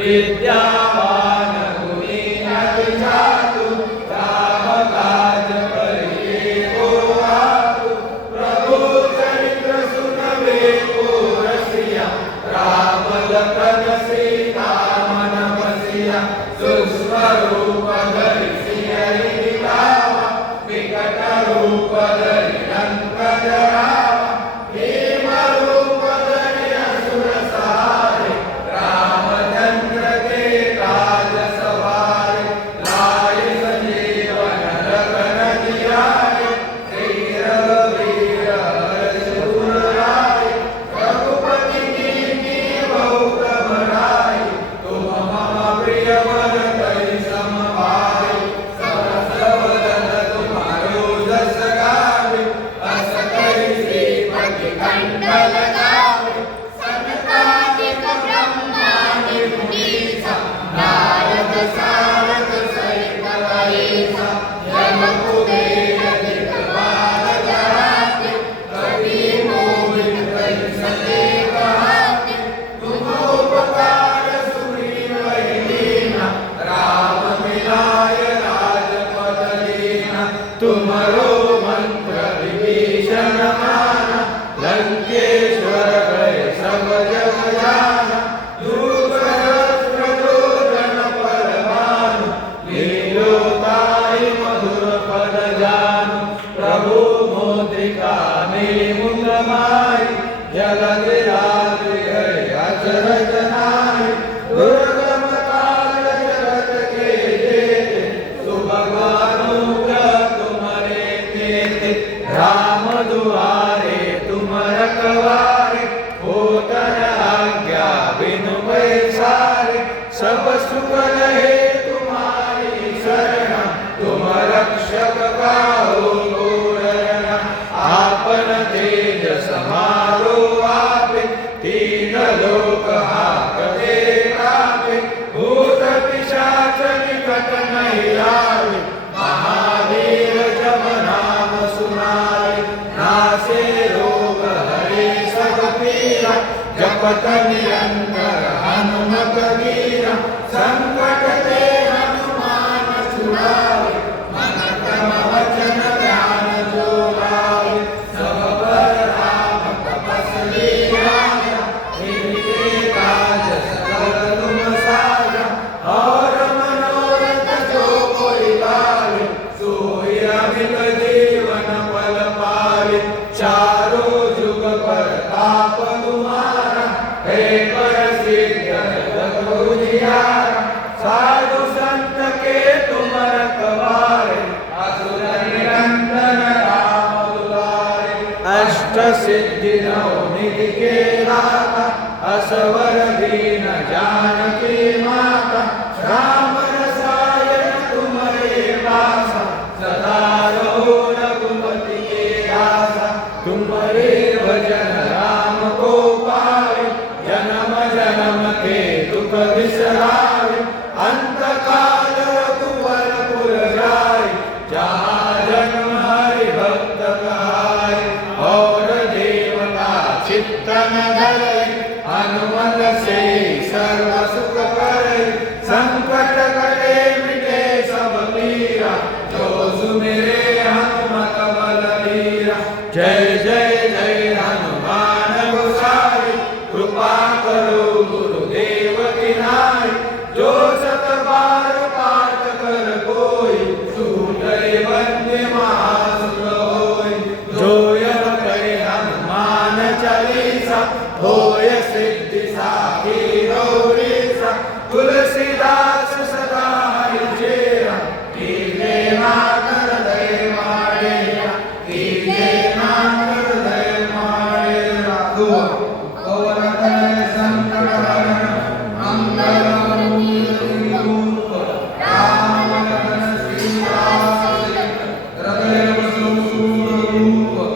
विद्या करो मंत्र विभीषण हनुमत वीरं हनुमत वीरं सिद्धिनौ जानकी माता राम रसाय सदा रहो रघुपति के दास भजन राम को पावे जन्म जन्म के दुख विसरा कीर्तन धरै हनुमन से सर्व सुख करै संकट कटे मिटे सब पीरा जो सुमिरे हनुमत बल वीरा जय